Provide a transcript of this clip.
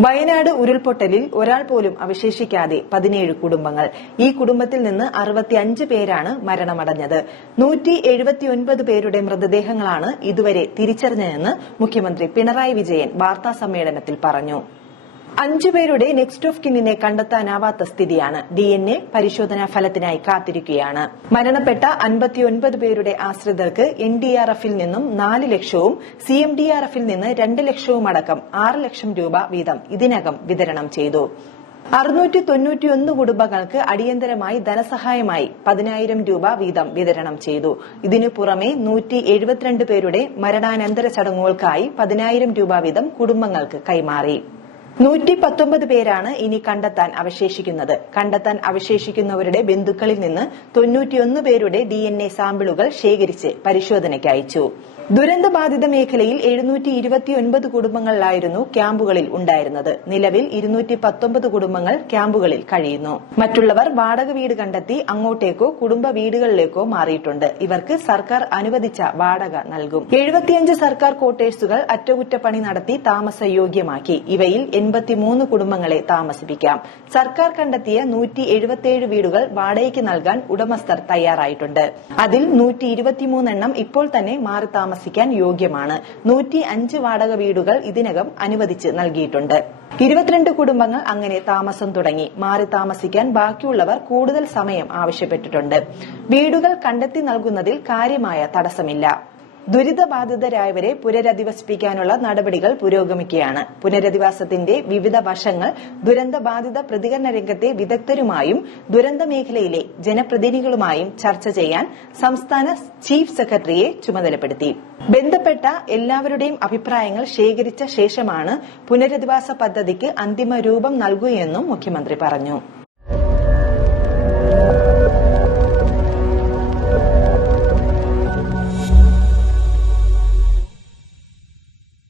വയനാട് ഉരുൾപൊട്ടലിൽ ഒരാൾ പോലും അവശേഷിക്കാതെ പതിനേഴ് കുടുംബങ്ങൾ. ഈ കുടുംബത്തിൽ നിന്ന് അറുപത്തിയഞ്ച് പേരാണ് മരണമടഞ്ഞത്. നൂറ്റി എഴുപത്തിയൊൻപത് പേരുടെ മൃതദേഹങ്ങളാണ് ഇതുവരെ തിരിച്ചറിഞ്ഞതെന്ന് മുഖ്യമന്ത്രി പിണറായി വിജയൻ വാർത്താ സമ്മേളനത്തിൽ പറഞ്ഞു. അഞ്ചുപേരുടെ നെക്സ്റ്റ് ഓഫ് കിന്നിനെ കണ്ടെത്താനാവാത്ത സ്ഥിതിയാണ്. ഡി എൻ എ പരിശോധനാ ഫലത്തിനായി കാത്തിരിക്കുകയാണ്. മരണപ്പെട്ട അൻപത്തിയൊൻപത് പേരുടെ ആശ്രിതർക്ക് എൻ ഡി ആർ എഫിൽ നിന്നും നാല് ലക്ഷവും സി എം ഡി ആർ എഫിൽ നിന്ന് രണ്ട് ലക്ഷവും അടക്കം ആറ് ലക്ഷം രൂപ വീതം ഇതിനകം വിതരണം ചെയ്തു. അറുന്നൂറ്റി തൊണ്ണൂറ്റിയൊന്ന് കുടുംബങ്ങൾക്ക് അടിയന്തരമായി ധനസഹായമായി പതിനായിരം രൂപ വീതം വിതരണം ചെയ്തു. ഇതിനു പുറമെ നൂറ്റി എഴുപത്തിരണ്ട് പേരുടെ മരണാനന്തര ചടങ്ങുകൾക്കായി പതിനായിരം രൂപ വീതം കുടുംബങ്ങൾക്ക് കൈമാറി. നൂറ്റി പത്തൊമ്പത് പേരാണ് ഇനി കണ്ടെത്താൻ അവശേഷിക്കുന്നത്. കണ്ടെത്താൻ അവശേഷിക്കുന്നവരുടെ ബന്ധുക്കളിൽ നിന്ന് തൊണ്ണൂറ്റിയൊന്ന് പേരുടെ ഡി എൻ എ സാമ്പിളുകൾ ശേഖരിച്ച് പരിശോധനയ്ക്ക് അയച്ചു. ദുരന്തബാധിത മേഖലയിൽ എഴുന്നൂറ്റി ഇരുപത്തിയൊൻപത് കുടുംബങ്ങളിലായിരുന്നു ക്യാമ്പുകളിൽ ഉണ്ടായിരുന്നത്. നിലവിൽ ഇരുന്നൂറ്റി പത്തൊമ്പത് കുടുംബങ്ങൾ ക്യാമ്പുകളിൽ കഴിയുന്നു. മറ്റുള്ളവർ വാടക വീട് കണ്ടെത്തി അങ്ങോട്ടേക്കോ കുടുംബ വീടുകളിലേക്കോ മാറിയിട്ടുണ്ട്. ഇവർക്ക് സർക്കാർ അനുവദിച്ച വാടക നൽകും. എഴുപത്തിയഞ്ച് സർക്കാർ ക്വാർട്ടേഴ്സുകൾ അറ്റകുറ്റപ്പണി നടത്തി താമസയോഗ്യമാക്കി. ഇവയിൽ എൺപത്തിമൂന്ന് കുടുംബങ്ങളെ താമസിപ്പിക്കാം. സർക്കാർ കണ്ടെത്തിയ നൂറ്റി എഴുപത്തിയേഴ് വീടുകൾ വാടകയ്ക്ക് നൽകാൻ ഉടമസ്ഥർ തയ്യാറായിട്ടുണ്ട്. അതിൽ നൂറ്റി ഇരുപത്തിമൂന്നെണ്ണം ഇപ്പോൾ തന്നെ മാറി താമസിക്കാൻ യോഗ്യമാണ്. നൂറ്റി അഞ്ച് വാടക വീടുകൾ ഇതിനകം അനുവദിച്ച് നൽകിയിട്ടുണ്ട്. ഇരുപത്തിരണ്ട് കുടുംബങ്ങൾ അങ്ങനെ താമസം തുടങ്ങി. മാറി താമസിക്കാൻ ബാക്കിയുള്ളവർ കൂടുതൽ സമയം ആവശ്യപ്പെട്ടിട്ടുണ്ട്. വീടുകൾ കണ്ടെത്തി നൽകുന്നതിൽ കാര്യമായ തടസ്സമില്ല. ദുരിതബാധിതരായവരെ പുനരധിവസിപ്പിക്കാനുള്ള നടപടികൾ പുരോഗമിക്കുകയാണ്. പുനരധിവാസത്തിന്റെ വിവിധ വശങ്ങൾ ദുരന്തബാധിത പ്രതികരണ രംഗത്തെ വിദഗ്ധരുമായും ദുരന്ത മേഖലയിലെ ജനപ്രതിനിധികളുമായും ചർച്ച ചെയ്യാൻ സംസ്ഥാന ചീഫ് സെക്രട്ടറിയെ ചുമതലപ്പെടുത്തി. ബന്ധപ്പെട്ട എല്ലാവരുടെയും അഭിപ്രായങ്ങൾ ശേഖരിച്ച ശേഷമാണ് പുനരധിവാസ പദ്ധതിക്ക് അന്തിമ രൂപം നൽകുകയെന്നും മുഖ്യമന്ത്രി പറഞ്ഞു.